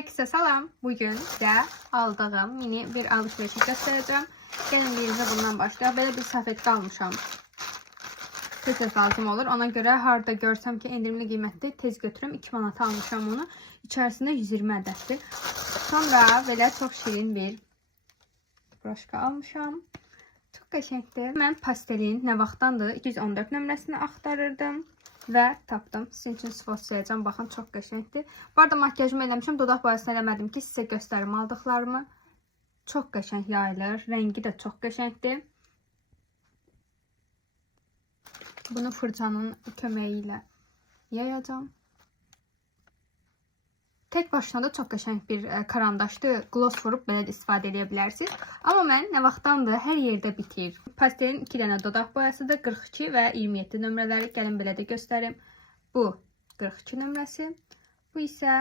Herkese salam. Bugün de aldığım mini bir alışverişi göstereceğim. Gelin birinci bundan başlayalım. Böyle bir safetdə almışam. Tez lazım olur. Ona göre harda görsem ki indirimli qiymətli tez götürüm. 2 manata almışam onu. İçerisinde 120 ədəddir. Sonra belə çok şirin bir broşka almışam. Çok qəşəngdir. Mən pastelin nə vaxtdandır 214 nömrəsini axtarırdım. Və tapdım. Sizin üçün sifoslayacağım. Baxın, çox qəşəngdir. Bu arada makyajımı eləmişim. Dodaq boyasını eləmədim ki, sizə göstərim aldıqlarımı. Çox qəşəng yayılır. Rəngi də çox qəşəngdir. Bunu fırçanın köməyi ilə yayacağım. Tek başına da çok qəşəng bir karandaşdır. Gloss vurup belə də istifadə edə bilərsiniz. Amma mən nə vaxtdandır hər yerdə bitir. Pastelin 2 dənə dodaq boyasıdır. 42 və 27 nömrələri. Gəlin belə də göstərim. Bu 42 nömrəsi. Bu isə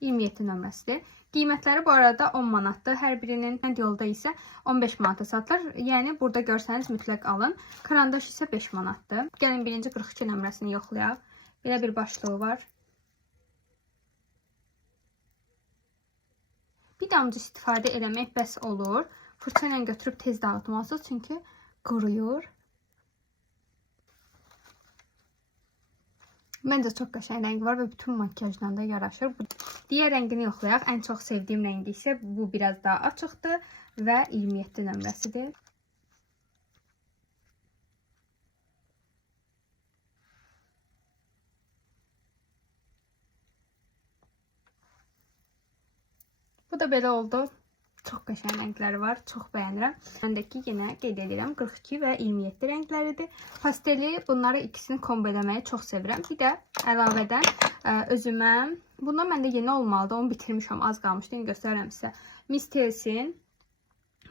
27 nömrəsidir. Qiymətləri bu arada 10 manatdır. Hər birinin yolda isə 15 manata satılır. Yəni burada görsəniz mütləq alın. Karandaş isə 5 manatdır. Gəlin birinci 42 nömrəsini yoxlayaq. Belə bir başlığı var. Bir damcı istifadə eləmək bəs olur. Fırça ilə götürüb tez dağıtmalısınız çünki quruyur. Məncə çox qəşəng rəngi var və bütün makyajla da yaraşır. Digər rəngini yoxlayaq. Ən çox sevdiyim rəngi isə bu biraz daha açıqdır və 27 nömrəsidir. Bu da belə oldu. Çok qəşəng rəngləri var. Çox bəyənirəm. Məndəki yenə qeyd edirəm 42 və 27 rəngləridir. Pasteli bunları ikisini kombo eləməyi çox sevirəm. Bir də əlavədən özümə bundan məndə yeni olmalıdır. Onu bitirmişəm. Az qalmışdı. İndi göstərirəm sizə. Miss Tels'in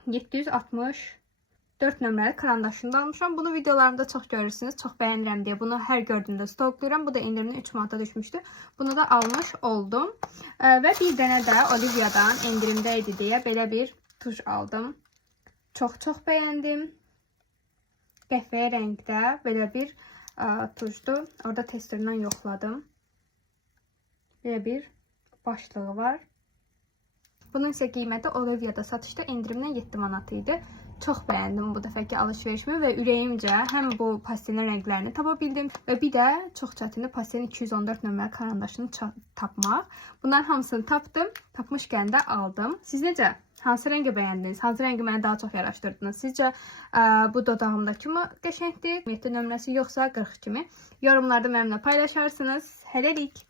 764 nömrəli karandaşını da almışam. Bunu videolarımda çox görürsünüz. Çox bəyənirəm deyə bunu hər gördüyümdə stoklayıram. Bu da indirimli 3 manata düşmüşdü. Bunu da almış oldum. Və bir dənə də Olivia'dan indirimdə idi deyə belə bir tuş aldım. Çox bəyəndim. Qəhvəyə rəngdə belə bir tuşdur. Orada testerdən yoxladım. Belə bir başlığı var. Bunun isə qiyməti Olivia'da satışda indirimdən 7 manat idi. Çox bəyəndim bu dəfəki alışverişimi və ürəyimcə həm bu pastelin rənglərini tapa bildim və bir də çox çətindir pastelin 214 nömrəli karandaşını tapmaq. Bunların hamısını tapdım. Tapmışkən də aldım. Siz necə? Hansı rəngi bəyəndiniz? Hansı rəngi mənə daha çox yaraşdırdınız? Sizcə bu dodağımdakı mı qəşəngdir? 27 nömrəsi yoxsa 42 mi? Yorumlarda mənimlə paylaşarsınız. Hələlik.